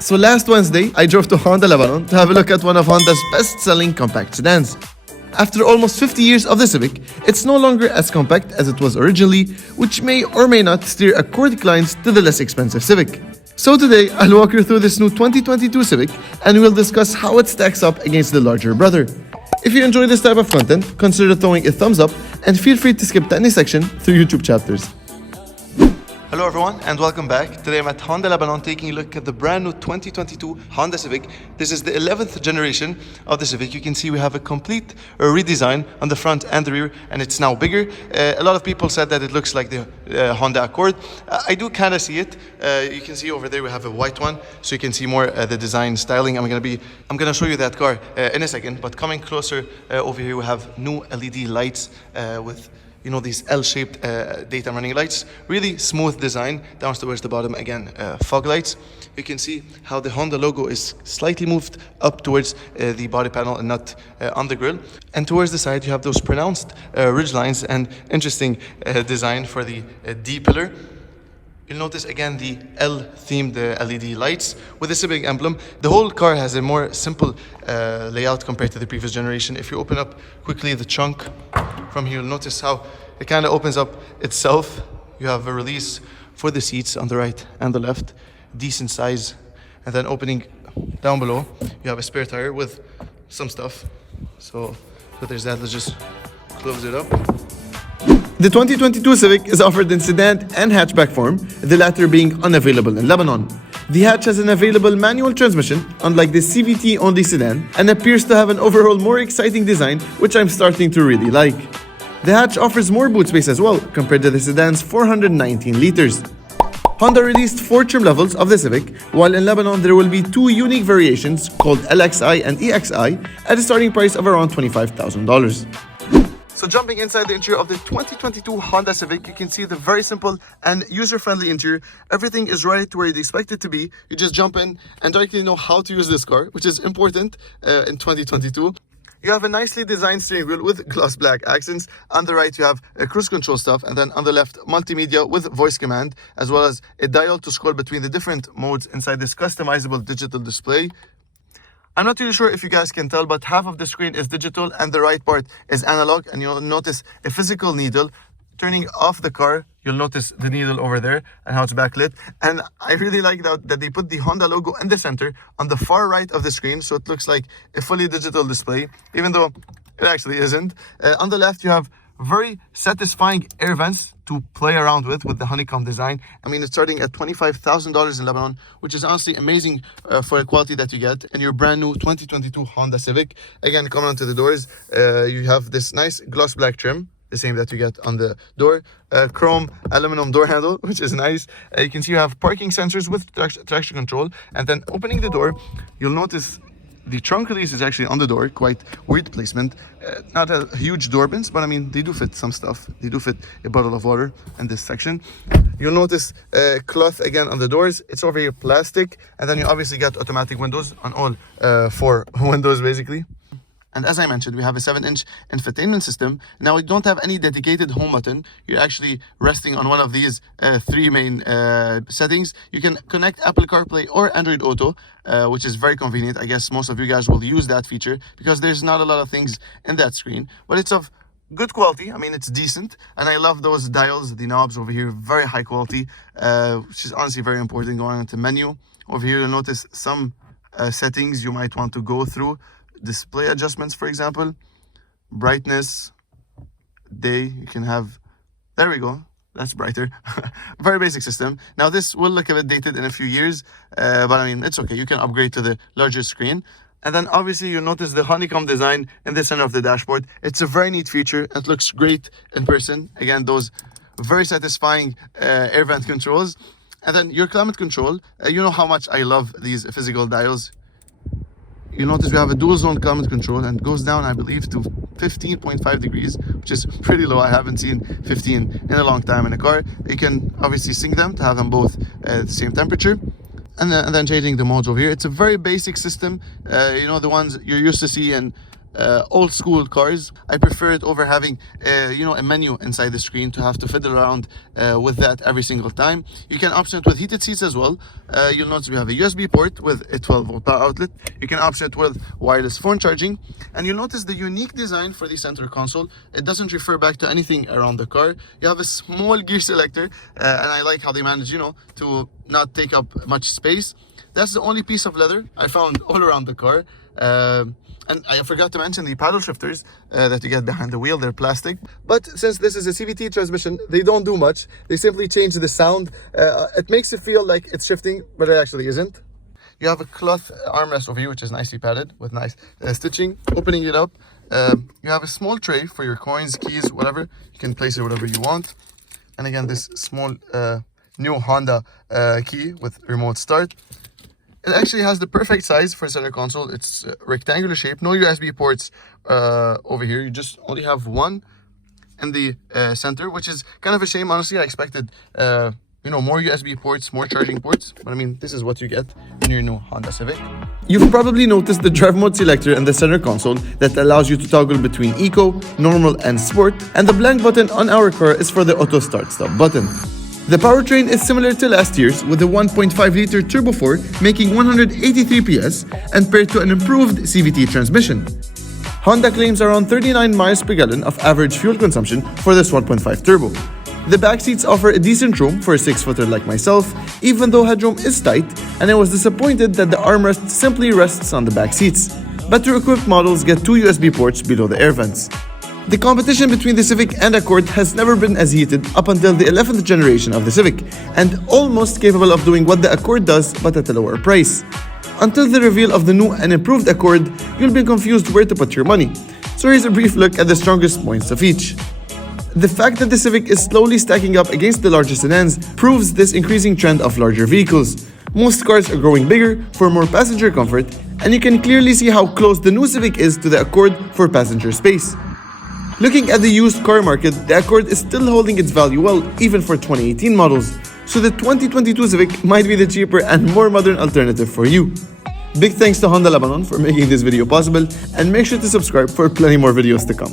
So last Wednesday, I drove to Honda Lebanon to have a look at one of Honda's best-selling compact sedans. After almost 50 years of the Civic, it's no longer as compact as it was originally, which may or may not steer Accord clients to the less expensive Civic. So today, I'll walk you through this new 2022 Civic and we'll discuss how it stacks up against the larger brother. If you enjoy this type of content, consider throwing a thumbs up and feel free to skip to any section through YouTube chapters. Hello everyone and welcome back. Today I'm at Honda Lebanon taking a look at the brand new 2022 Honda Civic. This is the 11th generation of the Civic. You can see we have a complete redesign on the front and the rear, and it's now bigger. A lot of people said that it looks like the Honda Accord. I do kind of see it. You can see over there we have a white one, so you can see more the design styling. I'm gonna show you that car in a second, but coming closer over here we have new LED lights with these L-shaped daytime running lights. Really smooth design down towards the bottom. Again, fog lights. You can see how the Honda logo is slightly moved up towards the body panel and not on the grille. And towards the side, you have those pronounced ridge lines and interesting design for the D pillar. You'll notice again the L-themed LED lights with the Civic emblem. The whole car has a more simple layout compared to the previous generation. If you open up quickly the trunk from here, you'll notice how it kind of opens up itself. You have a release for the seats on the right and the left, decent size. And then opening down below, you have a spare tire with some stuff. So there's that. Let's just close it up. The 2022 Civic is offered in sedan and hatchback form, the latter being unavailable in Lebanon. The hatch has an available manual transmission, unlike the CVT-only sedan, and appears to have an overall more exciting design, which I'm starting to really like. The hatch offers more boot space as well, compared to the sedan's 419 liters. Honda released 4 trim levels of the Civic, while in Lebanon there will be 2 unique variations called LXI and EXI at a starting price of around $25,000. So jumping inside the interior of the 2022 Honda Civic, you can see the very simple and user-friendly interior. Everything is right where you'd expect it to be. You just jump in and directly know how to use this car, which is important in 2022. You have a nicely designed steering wheel with gloss black accents. On the right, you have a cruise control stuff, and then on the left, multimedia with voice command, as well as a dial to scroll between the different modes inside this customizable digital display. I'm not really sure if you guys can tell, but half of the screen is digital and the right part is analog, and you'll notice a physical needle. Turning off the car, you'll notice the needle over there and how it's backlit. And I really like that they put the Honda logo in the center on the far right of the screen, so it looks like a fully digital display, even though it actually isn't. On the left, you have very satisfying air vents to play around with the honeycomb design. I mean, it's starting at $25,000 in Lebanon, which is honestly amazing for the quality that you get in your brand new 2022 Honda Civic. Again, coming onto the doors, you have this nice gloss black trim, the same that you get on the door, chrome aluminum door handle, which is nice. You can see you have parking sensors with traction control, and then opening the door, you'll notice the trunk release is actually on the door. Quite weird placement. Not a huge door bins, but I mean, they do fit some stuff. They do fit a bottle of water in this section. You'll notice cloth again on the doors. It's over here plastic, and then you obviously get automatic windows on all 4 windows basically. And as I mentioned, we have a 7-inch infotainment system. Now, we don't have any dedicated home button. You're actually resting on one of these 3 main settings. You can connect Apple CarPlay or Android Auto, which is very convenient. I guess most of you guys will use that feature because there's not a lot of things in that screen. But it's of good quality. I mean, it's decent. And I love those dials, the knobs over here, very high quality, which is honestly very important. Going into menu. Over here, you'll notice some settings you might want to go through. Display adjustments, for example, brightness, day, you can have, there we go, that's brighter. Very basic system. Now this will look a bit dated in a few years, but I mean, it's okay, you can upgrade to the larger screen. And then obviously you notice the honeycomb design in the center of the dashboard. It's a very neat feature. It looks great in person. Again, those very satisfying air vent controls. And then your climate control, you know how much I love these physical dials. You notice we have a dual zone climate control, and it goes down, I believe, to 15.5 degrees, which is pretty low. I haven't seen 15 in a long time in a car. You can obviously sync them to have them both at the same temperature. And then changing the modes over here. It's a very basic system, the ones you're used to see in old school cars. I prefer it over having a menu inside the screen to have to fiddle around with that every single time. You can option it with heated seats as well. You'll notice we have a USB port with a 12-volt power outlet. You can option it with wireless phone charging, and you'll notice the unique design for the center console. It doesn't refer back to anything around the car. You have a small gear selector, and I like how they manage to not take up much space. That's the only piece of leather I found all around the car. And I forgot to mention the paddle shifters that you get behind the wheel. They're plastic. But since this is a CVT transmission, they don't do much. They simply change the sound. It makes it feel like it's shifting, but it actually isn't. You have a cloth armrest over here, which is nicely padded with nice stitching. Opening it up, you have a small tray for your coins, keys, whatever. You can place it whatever you want. And again, this small new Honda key with remote start. It actually has the perfect size for a center console. It's rectangular shape, no USB ports over here. You just only have one in the center, which is kind of a shame. Honestly, I expected more USB ports, more charging ports, but I mean, this is what you get in your new Honda Civic. You've probably noticed the drive mode selector in the center console that allows you to toggle between Eco, Normal, and Sport, and the blank button on our car is for the auto start stop button. The powertrain is similar to last year's, with a 1.5-liter Turbo 4 making 183 PS and paired to an improved CVT transmission. Honda claims around 39 miles per gallon of average fuel consumption for this 1.5 turbo. The back seats offer a decent room for a 6-footer like myself, even though headroom is tight, and I was disappointed that the armrest simply rests on the back seats. Better equipped models get 2 USB ports below the air vents. The competition between the Civic and Accord has never been as heated up until the 11th generation of the Civic, and almost capable of doing what the Accord does but at a lower price. Until the reveal of the new and improved Accord, you'll be confused where to put your money. So here's a brief look at the strongest points of each. The fact that the Civic is slowly stacking up against the larger sedans proves this increasing trend of larger vehicles. Most cars are growing bigger for more passenger comfort, and you can clearly see how close the new Civic is to the Accord for passenger space. Looking at the used car market, the Accord is still holding its value well, even for 2018 models, so the 2022 Civic might be the cheaper and more modern alternative for you. Big thanks to Honda Lebanon for making this video possible, and make sure to subscribe for plenty more videos to come.